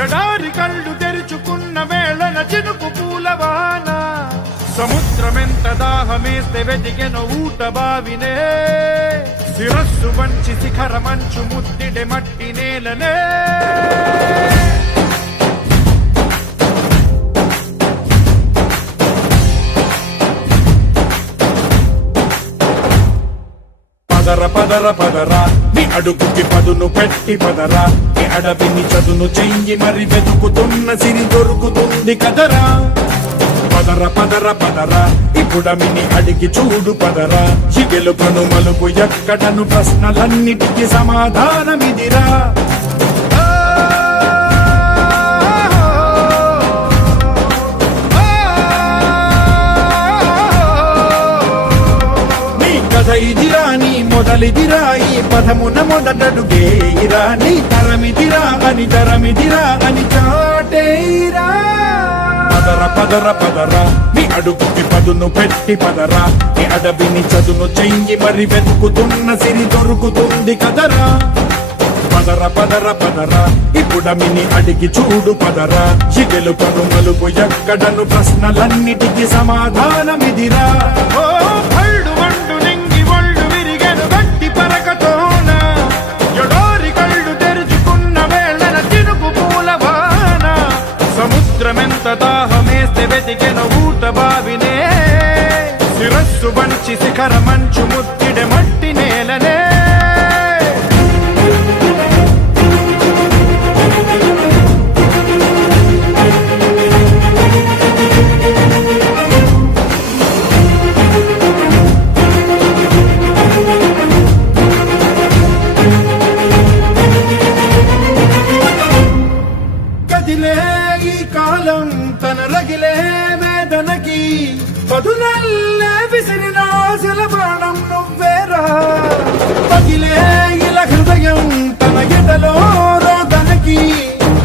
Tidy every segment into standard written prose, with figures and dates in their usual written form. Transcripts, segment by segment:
ఎడారి కళ్ళు తెరుచుకున్న వేళన చినుకు పూలవాన సముద్రమెంత దాహమేస్తే వెతికెను ఊట బావినే శిరస్సు వంచి శిఖర మంచు ముద్దిడే మట్టి నేలనే పదర పదర పదరా నీ అడుగుకి పదును పెట్టి పదరా నీ అడవిని చదును చెయ్యి మరి వెతుకుతున్న సిరి దొరుకుతుంది కదరా పదర పదర పదరా ఇప్పుడమిని అడిగి చూడు పదరా చిగెలుపను మలుపు ఎక్కడను ప్రశ్నలన్నిటికీ సమాధానమిదిరా ఇదిరా నీ మొదలిదిరా ఈ పదమున మొదటడుగేయిరా నీ తరమిదిరా అని చాటేరా పదర పదర పదరా నీ అడుగుకి పదును పెట్టి పదరా నీ అడవిని చదును చెయ్యి మరి వెతుకుతున్న సిరి దొరుకుతుంది కదరా పదర పదర పదరా ఇప్పుడమిని అడిగి చూడు పదరా చిగెలుపను మలుపు ఎక్కడను ప్రశ్నలన్నిటికీ సమాధానమిదిరా సముద్రమెంత దాహమేస్తే వెతికెను ఊట బావినే శిరస్సు వంచి శిఖర మంచు ముద్దిడే మట్టి నేలనే తన రగిలే వేదనకి పదునల్లే విసిరిన ఆశల బాణం నువ్వేరా పగిలే ఇలా హృదయం తన ఎదలో రోదనకి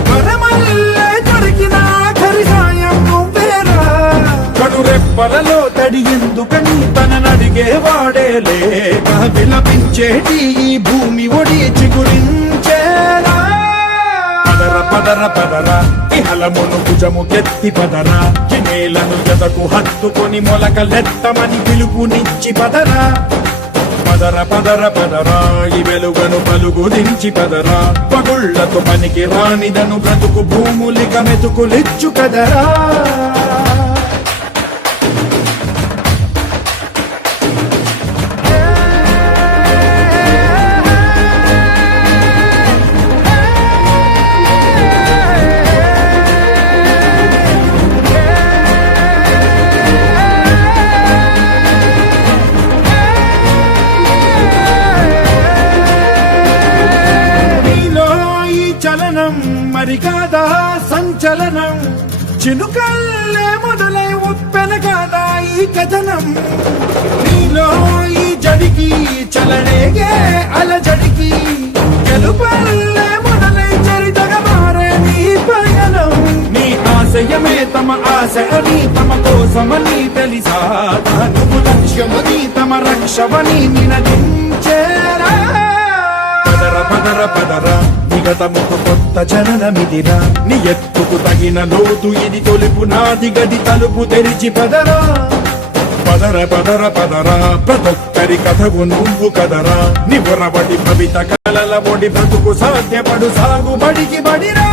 వరమల్లే దొరికిన ఆఖరి సాయం నువ్వేరా కడురెప్పలలో తడి ఎందుకని తననడిగే వాడే లేక విలపించేటి ఈ భూమి ఒడి చిగురించేరా పదర పదరా ఇహలమును భుజము కెత్తి పదరా నేలను ఎదకు హత్తుకొని మొలకలెత్తమని పిలుపునిచ్చి పదరా పదర పదర పదరా ఈ వెలుగను పలుగు దించి పదరా పగుళ్లకు పనికి రానిదను బ్రతుకు భూములిక మెతుకులిచ్చు కదరా మరి కాదా సంచలనం చినుకల్లే మొదలై ఉప్పెన కాదా ఈ కథనం నీలో ఈ జడికి చలనేగే అలజడికి గెలుపల్లే మొదలై చరితగా మారే నీ పయనం నీ ఆశయమే తమ ఆశ అని తమ కోసమని తెలిసా నువ్వు లక్ష్యమని తమ రక్షమని నినదించేరా పదర పదర పదరా గతముకు కొత్త జననమిదిరా నీ ఎత్తుకు తగిన లోతు ఇది తొలుపు నాది గది తలుపు తెరిచి పదరా పదర పదర పదరా ప్రతొక్కరి కథకు నువ్వు కదరా నివరబడి భవిత కలల బొడి బ్రతుకు సాధ్యపడు సాగుబడికి బడిరా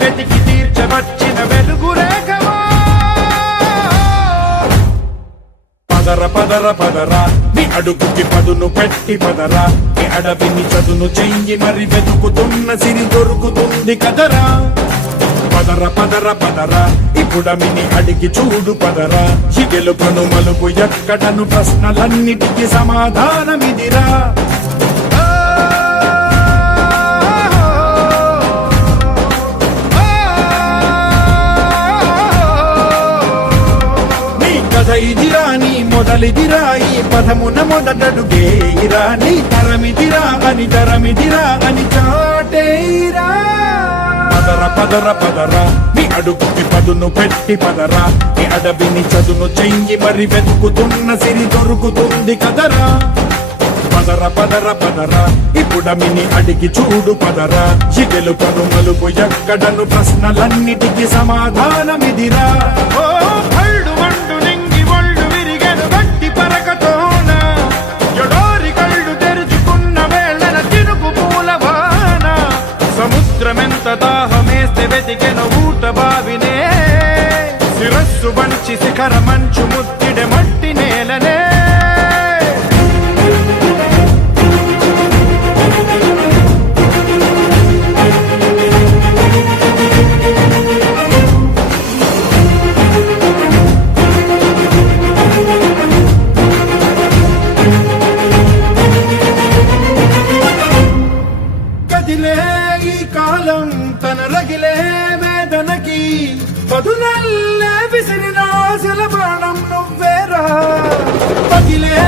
వెతికి తీర్చవచ్చిన వెలుగు రేఖవా పదర పదర పదరా నీ అడుగుకి పదును పెట్టి పదరా నీ అడవిని చదును చెయ్యి మరి వెతుకుతున్న సిరి దొరుకుతుంది కదరా పదర పదర పదరా ఇప్పుడమిని అడిగి చూడు పదరా చిగెలుపను మలుపు ఎక్కడను ప్రశ్నలన్నిటికీ సమాధానమిదిరా కథ ఇదిరా నీ మొదలిదిరా ఈ పదమున మొదటడుగేయిరా నీ తరమిదిరా అని చాటేరా పదర పదర పదరా నీ అడుగుకి పదును పెట్టి పదరా నీ అడవిని చదును చెయ్యి మరి వెతుకుతున్న సిరి దొరుకుతుంది కదరా పదర పదర పదరా ఇప్పుడమిని అడిగి చూడు పదరా చిగెలు పను మలుపు ఎక్కడను ప్రశ్నలన్నిటికీ సమాధానమిదిరా ఓ కళ్ళు మండు నింగి ఒళ్ళు విరిగెను గట్టి పరకతోన ఎడోరి కళ్ళు తెరుచుకున్న వేళన తినుకు పూలవాన సముద్రమెంత దాహమేస్తే వెతికెను ఊట బావినే శిరస్సు వంచి శిఖర మంచు ముద్దిడె మట్టి నేలనే కదిలే ఈ కాలం తన రగిలే వేదనకి పదునల్లే విసిరిన ఆశల బాణం నువ్వేరా పగిలే